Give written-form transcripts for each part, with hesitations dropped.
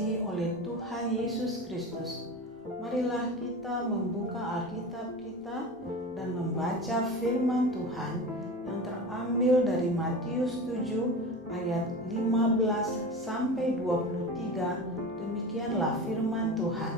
dikasihi oleh Tuhan Yesus Kristus, marilah kita membuka Alkitab kita dan membaca firman Tuhan yang terambil dari Matius 7 ayat 15 sampai 23. Demikianlah firman Tuhan.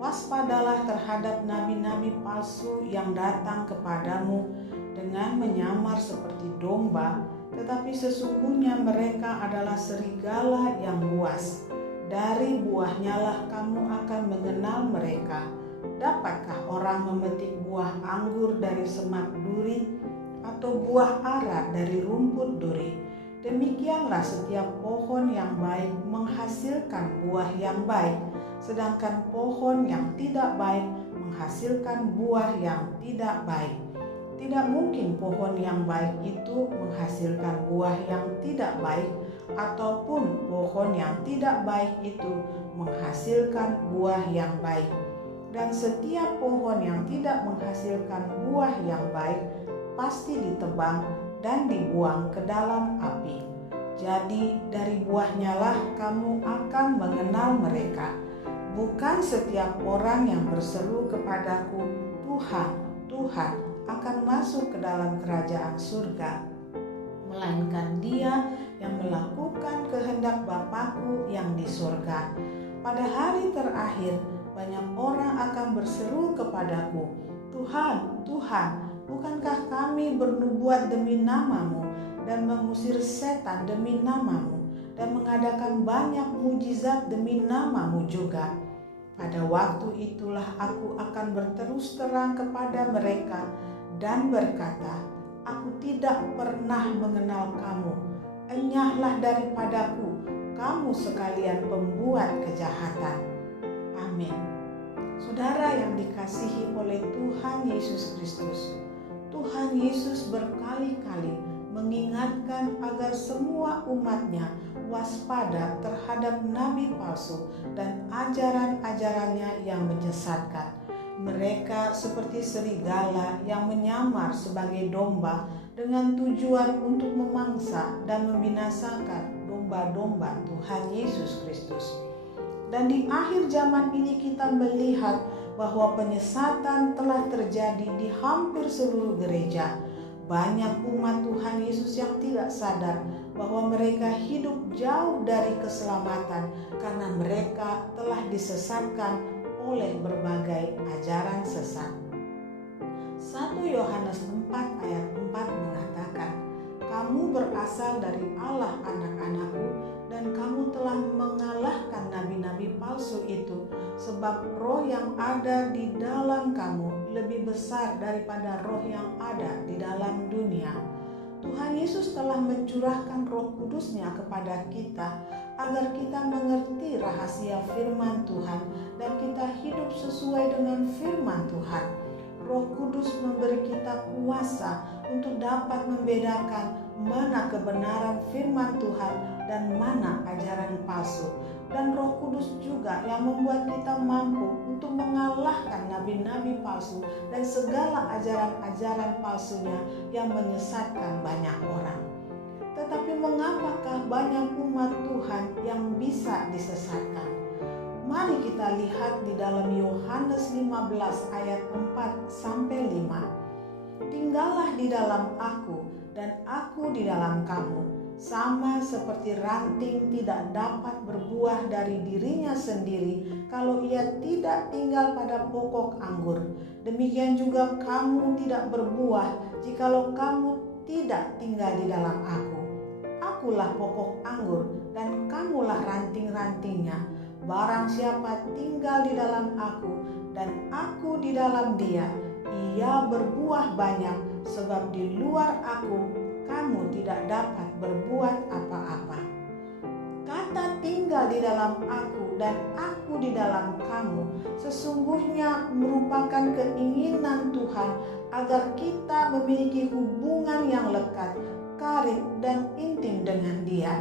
Waspadalah terhadap nabi-nabi palsu yang datang kepadamu dengan menyamar seperti domba, tetapi sesungguhnya mereka adalah serigala yang buas. Dari buahnya lah kamu akan mengenal mereka. Dapatkah orang memetik buah anggur dari semak duri atau buah ara dari rumput duri? Demikianlah setiap pohon yang baik menghasilkan buah yang baik, sedangkan pohon yang tidak baik menghasilkan buah yang tidak baik. Tidak mungkin pohon yang baik itu menghasilkan buah yang tidak baik, ataupun pohon yang tidak baik itu menghasilkan buah yang baik. Dan setiap pohon yang tidak menghasilkan buah yang baik pasti ditebang dan dibuang ke dalam api. Jadi dari buahnya lah kamu akan mengenal mereka. Bukan setiap orang yang berseru kepadaku, Tuhan, Tuhan, akan masuk ke dalam kerajaan surga, melainkan dia yang melakukan kehendak Bapa-Ku yang di surga. Pada hari terakhir, banyak orang akan berseru kepadaku, Tuhan, Tuhan, bukankah kami bernubuat demi nama-Mu dan mengusir setan demi nama-Mu dan mengadakan banyak mujizat demi nama-Mu juga? Pada waktu itulah aku akan berterus terang kepada mereka dan berkata, aku tidak pernah mengenal kamu. Enyahlah daripadaku, kamu sekalian pembuat kejahatan. Amin. Saudara yang dikasihi oleh Tuhan Yesus Kristus, Tuhan Yesus berkali-kali mengingatkan agar semua umatnya waspada terhadap nabi palsu dan ajaran-ajarannya yang menyesatkan. Mereka seperti serigala yang menyamar sebagai domba dengan tujuan untuk memangsa dan membinasakan domba-domba Tuhan Yesus Kristus. Dan di akhir zaman ini kita melihat bahwa penyesatan telah terjadi di hampir seluruh gereja. Banyak umat Tuhan Yesus yang tidak sadar bahwa mereka hidup jauh dari keselamatan karena mereka telah disesatkan oleh berbagai ajaran sesat. 1 Yohanes 4 ayat 4 mengatakan, kamu berasal dari Allah anak-anakku, dan kamu telah mengalahkan nabi-nabi palsu itu, sebab roh yang ada di dalam kamu lebih besar daripada roh yang ada di dalam dunia. Tuhan Yesus telah mencurahkan Roh Kudus-Nya kepada kita agar kita mengerti rahasia firman Tuhan dan kita hidup sesuai dengan firman Tuhan. Roh Kudus memberi kita kuasa untuk dapat membedakan mana kebenaran firman Tuhan dan mana ajaran palsu. Dan Roh Kudus juga yang membuat kita mampu untuk mengalahkan nabi-nabi palsu dan segala ajaran-ajaran palsunya yang menyesatkan banyak orang. Tetapi mengapakah banyak umat Tuhan yang bisa disesatkan? Mari kita lihat di dalam Yohanes 15 ayat 4-5. Tinggallah di dalam aku dan aku di dalam kamu. Sama seperti ranting tidak dapat berbuah dari dirinya sendiri kalau ia tidak tinggal pada pokok anggur. Demikian juga kamu tidak berbuah jikalau kamu tidak tinggal di dalam aku. Akulah pokok anggur dan kamulah ranting-rantingnya. Barang siapa tinggal di dalam aku dan aku di dalam dia, ia berbuah banyak, sebab di luar aku kamu tidak dapat berbuat apa-apa. Kata tinggal di dalam aku dan aku di dalam kamu sesungguhnya merupakan keinginan Tuhan agar kita memiliki hubungan yang lekat, karib dan intim dengan Dia.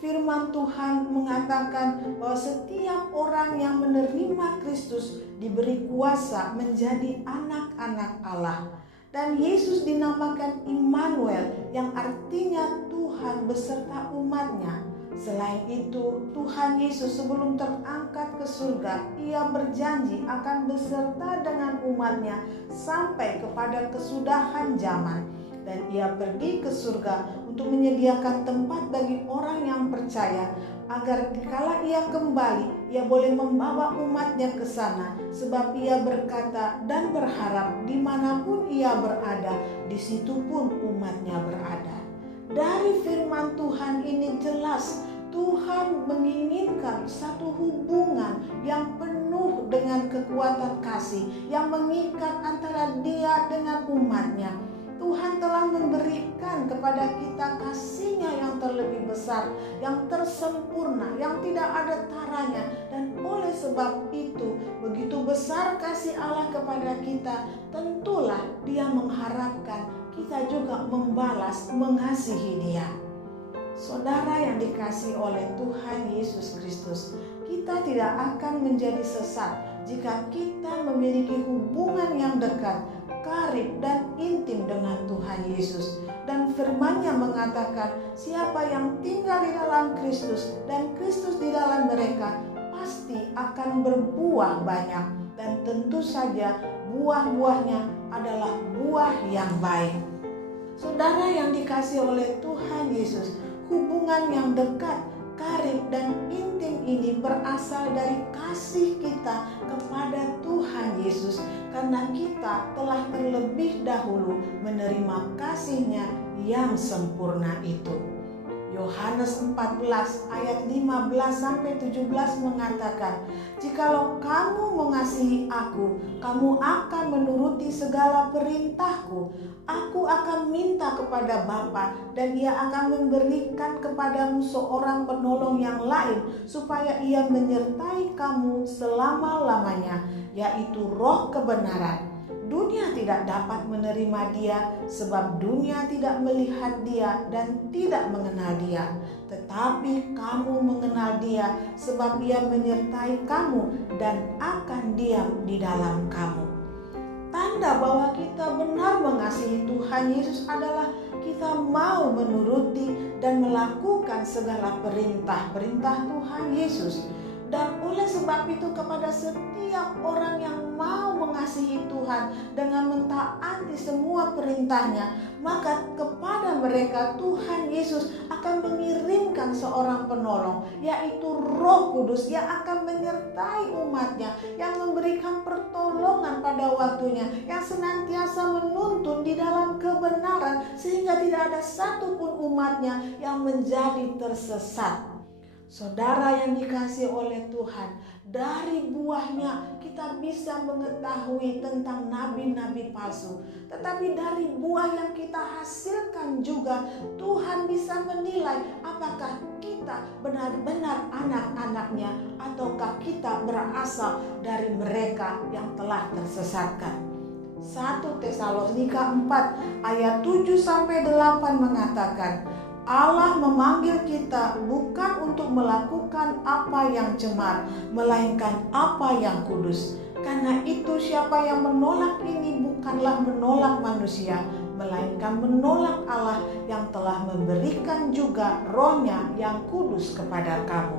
Firman Tuhan mengatakan bahwa setiap orang yang menerima Kristus diberi kuasa menjadi anak-anak Allah. Dan Yesus dinamakan Immanuel yang artinya Tuhan beserta umatnya. Selain itu, Tuhan Yesus sebelum terangkat ke surga, Ia berjanji akan beserta dengan umatnya sampai kepada kesudahan zaman. Dan Ia pergi ke surga untuk menyediakan tempat bagi orang yang percaya, agar dikala Ia kembali, Ia boleh membawa umatnya ke sana. Sebab Ia berkata dan berharap dimanapun Ia berada, di situ pun umatnya berada. Dari firman Tuhan ini jelas Tuhan menginginkan satu hubungan yang penuh dengan kekuatan kasih yang mengikat antara Dia dengan umatnya. Tuhan telah memberikan kepada kita kasih-Nya yang terlebih besar, yang tersempurna, yang tidak ada taranya. Dan oleh sebab itu, begitu besar kasih Allah kepada kita, tentulah Dia mengharapkan kita juga membalas mengasihi Dia. Saudara yang dikasihi oleh Tuhan Yesus Kristus, kita tidak akan menjadi sesat jika kita memiliki hubungan yang dekat, karib dan intim dengan Tuhan Yesus. Dan firman-Nya mengatakan, siapa yang tinggal di dalam Kristus dan Kristus di dalam mereka pasti akan berbuah banyak. Dan tentu saja buah-buahnya adalah buah yang baik. Saudara yang dikasihi oleh Tuhan Yesus, hubungan yang dekat, karib dan intim ini berasal dari kasih kita kepada Tuhan Yesus, karena kita telah terlebih dahulu menerima kasih-Nya yang sempurna itu. Yohanes 14 ayat 15-17 mengatakan, jikalau kamu mengasihi aku, kamu akan menuruti segala perintahku. Aku akan minta kepada Bapa dan Ia akan memberikan kepadamu seorang penolong yang lain, supaya Ia menyertai kamu selama-lamanya, yaitu Roh kebenaran. Dunia tidak dapat menerima Dia, sebab dunia tidak melihat Dia dan tidak mengenal Dia. Tetapi kamu mengenal Dia, sebab Ia menyertai kamu dan akan diam di dalam kamu. Tanda bahwa kita benar mengasihi Tuhan Yesus adalah kita mau menuruti dan melakukan segala perintah-perintah Tuhan Yesus. Dan oleh sebab itu kepada setiap orang yang mau mengasihi Tuhan dengan mentaati semua perintahnya, maka kepada mereka Tuhan Yesus akan mengirimkan seorang penolong, yaitu Roh Kudus yang akan menyertai umatnya, yang memberikan pertolongan pada waktunya, yang senantiasa menuntun di dalam kebenaran, sehingga tidak ada satupun umatnya yang menjadi tersesat. Saudara yang dikasihi oleh Tuhan, dari buahnya kita bisa mengetahui tentang nabi-nabi palsu. Tetapi dari buah yang kita hasilkan juga Tuhan bisa menilai apakah kita benar-benar anak-anaknya ataukah kita berasal dari mereka yang telah tersesatkan. 1 Tesalonika 4 ayat 7-8 mengatakan, Allah memanggil kita bukan untuk melakukan apa yang cemar, melainkan apa yang kudus. Karena itu siapa yang menolak ini bukanlah menolak manusia, melainkan menolak Allah yang telah memberikan juga Roh-Nya yang kudus kepada kamu.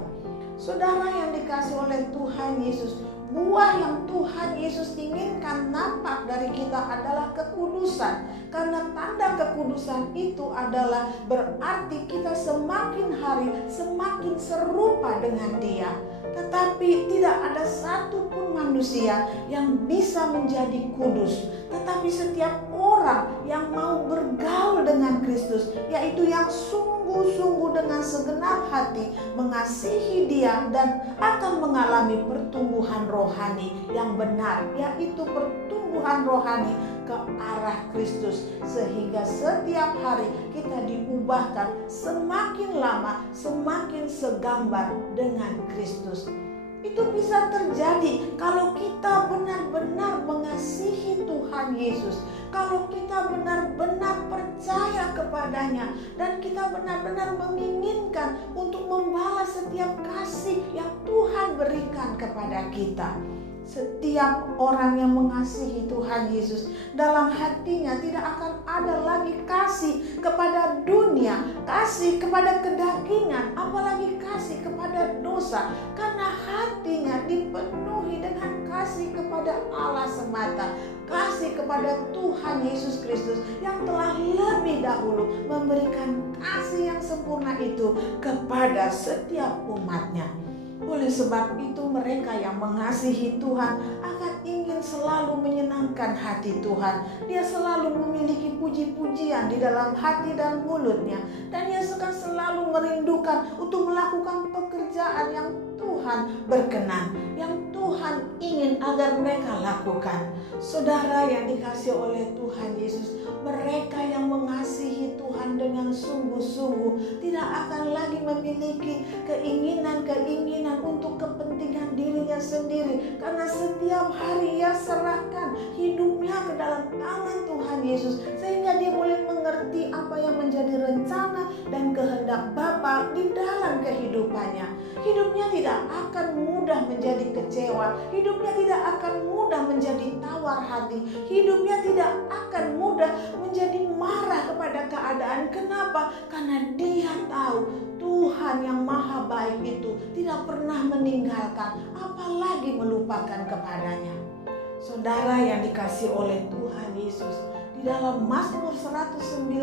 Saudara yang dikasihi oleh Tuhan Yesus, buah yang Tuhan Yesus inginkan nampak dari kita adalah kekudusan. Karena tanda kekudusan itu adalah berarti kita semakin hari semakin serupa dengan Dia. Tetapi tidak ada satupun manusia yang bisa menjadi kudus. Tetapi setiap orang yang mau bergaul dengan Kristus, yaitu yang sungguh-sungguh dengan segenap hati mengasihi Dia dan akan mengalami pertumbuhan rohani yang benar, yaitu pertumbuhan rohani ke arah Kristus, sehingga setiap hari kita diubahkan semakin lama semakin segambar dengan Kristus. Itu bisa terjadi kalau kita benar-benar mengasihi Tuhan Yesus, kalau kita benar-benar percaya kepadanya, dan kita benar-benar menginginkan untuk membalas setiap kasih yang Tuhan berikan kepada kita. Setiap orang yang mengasihi Tuhan Yesus, dalam hatinya tidak akan ada lagi kasih kepada dunia, kasih kepada kedagingan, apalagi kasih kepada dosa. Karena hatinya dipenuhi dengan kasih kepada Allah semata, kasih kepada Tuhan Yesus Kristus yang telah lebih dahulu memberikan kasih yang sempurna itu kepada setiap umatnya. Oleh sebab itu mereka yang mengasihi Tuhan akan ingin selalu menyenangkan hati Tuhan. Dia selalu memiliki puji-pujian di dalam hati dan mulutnya. Dan dia akan selalu merindukan untuk melakukan pekerjaan yang Tuhan berkenan, yang Tuhan ingin agar mereka lakukan. Saudara yang dikasihi oleh Tuhan Yesus, mereka yang mengasihi Tuhan dengan sungguh-sungguh tidak akan lagi memiliki keinginan-keinginan untuk kepentingan dirinya sendiri, karena setiap hari ia serahkan hidupnya ke dalam tangan Tuhan Yesus, sehingga dia boleh mengerti apa yang menjadi rencana dan kehendak Bapa di dalam kehidupannya. Hidupnya tidak akan mudah menjadi kecewa, hidupnya tidak akan mudah menjadi tawar hati, hidupnya tidak akan mudah menjadi marah kepada keadaan. Kenapa? Karena dia tahu Tuhan yang maha baik itu tidak pernah meninggalkan, apalagi melupakan kepadanya. Saudara yang dikasihi oleh Tuhan Yesus, di dalam Mazmur 119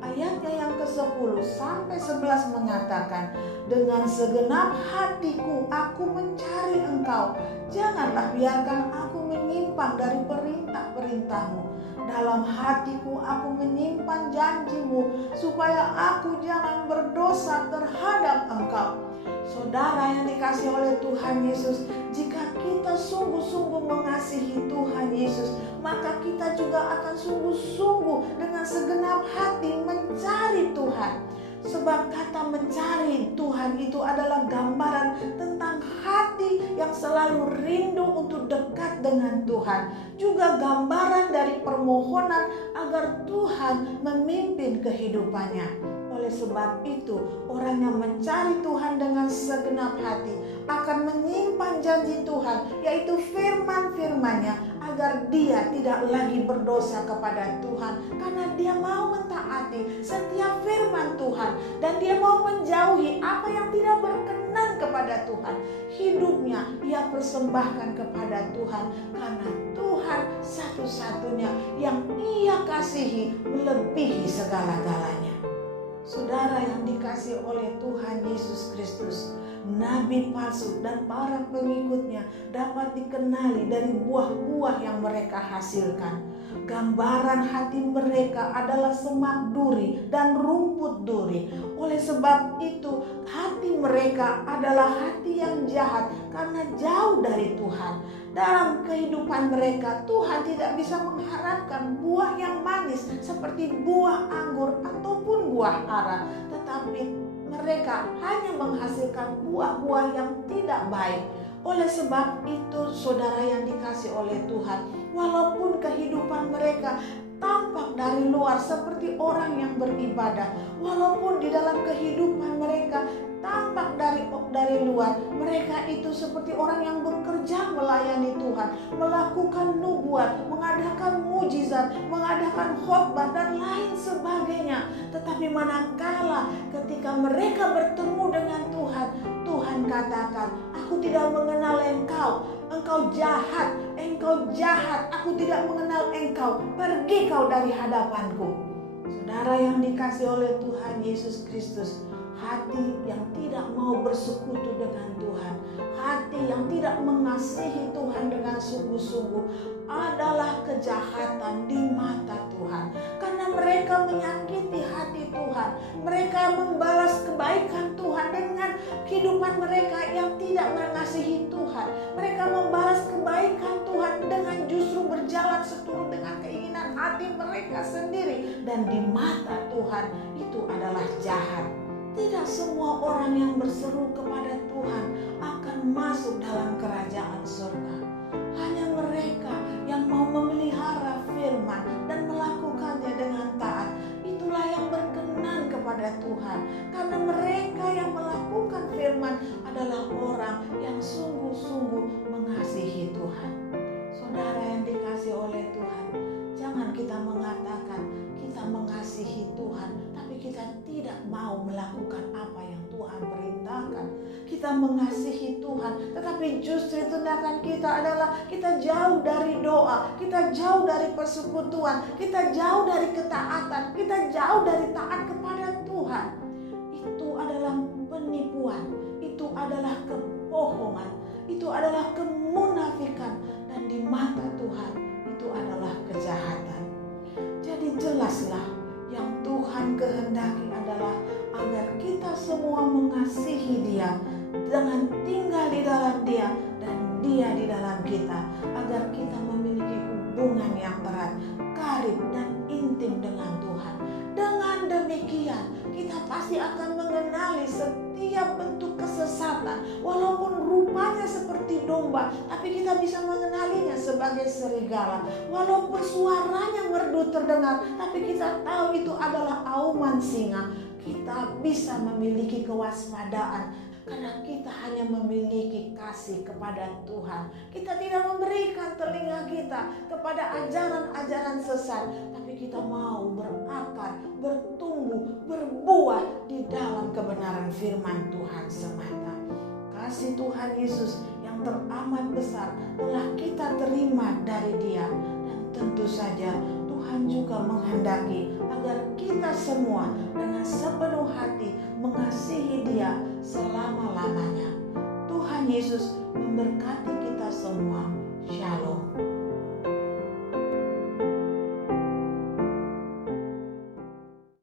ayatnya yang ke-10 sampai 11 mengatakan, dengan segenap hatiku aku mencari Engkau, janganlah biarkan aku menyimpang dari perintah-perintahmu. Dalam hatiku aku menyimpan janjimu, supaya aku jangan berdosa terhadap Engkau. Saudara yang dikasihi oleh Tuhan Yesus, jika kita sungguh-sungguh mengasihi Tuhan Yesus, maka kita juga akan sungguh-sungguh dengan segenap hati mencari Tuhan. Sebab kata mencari Tuhan itu adalah gambaran tentang hati yang selalu rindu untuk dekat dengan Tuhan. Juga gambaran dari permohonan agar Tuhan memimpin kehidupannya. Oleh sebab itu, orang yang mencari Tuhan dengan segenap hati akan menyimpan janji Tuhan, yaitu firman-firman-Nya, agar dia tidak lagi berdosa kepada Tuhan, karena dia mau mentaati setiap firman Tuhan, dan dia mau menjauhi apa yang tidak berkenan kepada Tuhan. Hidupnya ia persembahkan kepada Tuhan, karena Tuhan satu-satunya yang ia kasihi melebihi segala-galanya. Saudara yang dikasihi oleh Tuhan Yesus Kristus, nabi palsu dan para pengikutnya dapat dikenali dari buah-buah yang mereka hasilkan. Gambaran hati mereka adalah semak duri dan rumput duri. Oleh sebab itu, hati mereka adalah hati yang jahat karena jauh dari Tuhan. Dalam kehidupan mereka, Tuhan tidak bisa mengharapkan buah yang manis seperti buah anggur ataupun buah ara, tetapi mereka hanya menghasilkan buah-buah yang tidak baik. Oleh sebab itu, saudara yang dikasihi oleh Tuhan, walaupun kehidupan mereka tampak dari luar seperti orang yang beribadah, walaupun di dalam kehidupan mereka tampak dari luar mereka itu seperti orang yang bekerja melayani Tuhan, melakukan nubuat, mengadakan mujizat, mengadakan khotbah dan lain sebagainya. Tetapi manakala ketika mereka bertemu dengan Tuhan, Tuhan katakan, aku tidak mengenal engkau, engkau jahat, aku tidak mengenal engkau, pergi kau dari hadapanku. Saudara yang dikasihi oleh Tuhan Yesus Kristus, hati yang tidak mau bersekutu dengan Tuhan, hati yang tidak mengasihi Tuhan dengan sungguh-sungguh adalah kejahatan di mata Tuhan. Karena mereka menyakiti hati Tuhan, mereka membalas kebaikan Tuhan dengan kehidupan mereka yang tidak mengasihi Tuhan. Mereka membalas kebaikan Tuhan dengan justru berjalan seturut dengan keinginan hati mereka sendiri. Dan di mata Tuhan itu adalah jahat. Tidak semua orang yang berseru kepada Tuhan akan masuk dalam kerajaan surga. Hanya mereka yang mau memelihara firman dan melakukannya dengan taat, itulah yang berkenan kepada Tuhan. Karena mereka yang melakukan firman adalah orang yang sungguh-sungguh mengasihi Tuhan. mengasihi Tuhan, tapi kita tidak mau melakukan apa yang Tuhan perintahkan. Kita mengasihi Tuhan, tetapi justru tindakan kita adalah kita jauh dari doa, kita jauh dari persekutuan, kita jauh dari ketaatan, kita jauh dari taat kepada Tuhan. Itu adalah penipuan, itu adalah kebohongan, itu adalah kemunafikan, dan di mata Tuhan itu adalah kejahatan. Jadi jelaslah yang Tuhan kehendaki adalah agar kita semua mengasihi Dia dengan tinggal di dalam Dia dan Dia di dalam kita, agar kita memiliki hubungan yang erat, karib dan intim dengan Tuhan. Dengan demikian kita pasti akan mengenali setiap bentuk kesesatan, walaupun rupanya seperti domba, tapi kita bisa mengenalinya sebagai serigala. Walaupun suaranya merdu terdengar, tapi kita tahu itu adalah auman singa. Kita bisa memiliki kewaspadaan karena kita hanya memiliki kasih kepada Tuhan. Kita tidak memberikan telinga kita kepada ajaran-ajaran sesat, tapi kita mau berakar, bertumbuh, berbuah di dalam kebenaran firman Tuhan semata. Kasih Tuhan Yesus yang teramat besar telah kita terima dari Dia, dan tentu saja Tuhan juga menghendaki agar kita semua dengan sepenuh hati mengasihi Dia selama-lamanya. Tuhan Yesus memberkati kita semua. Shalom.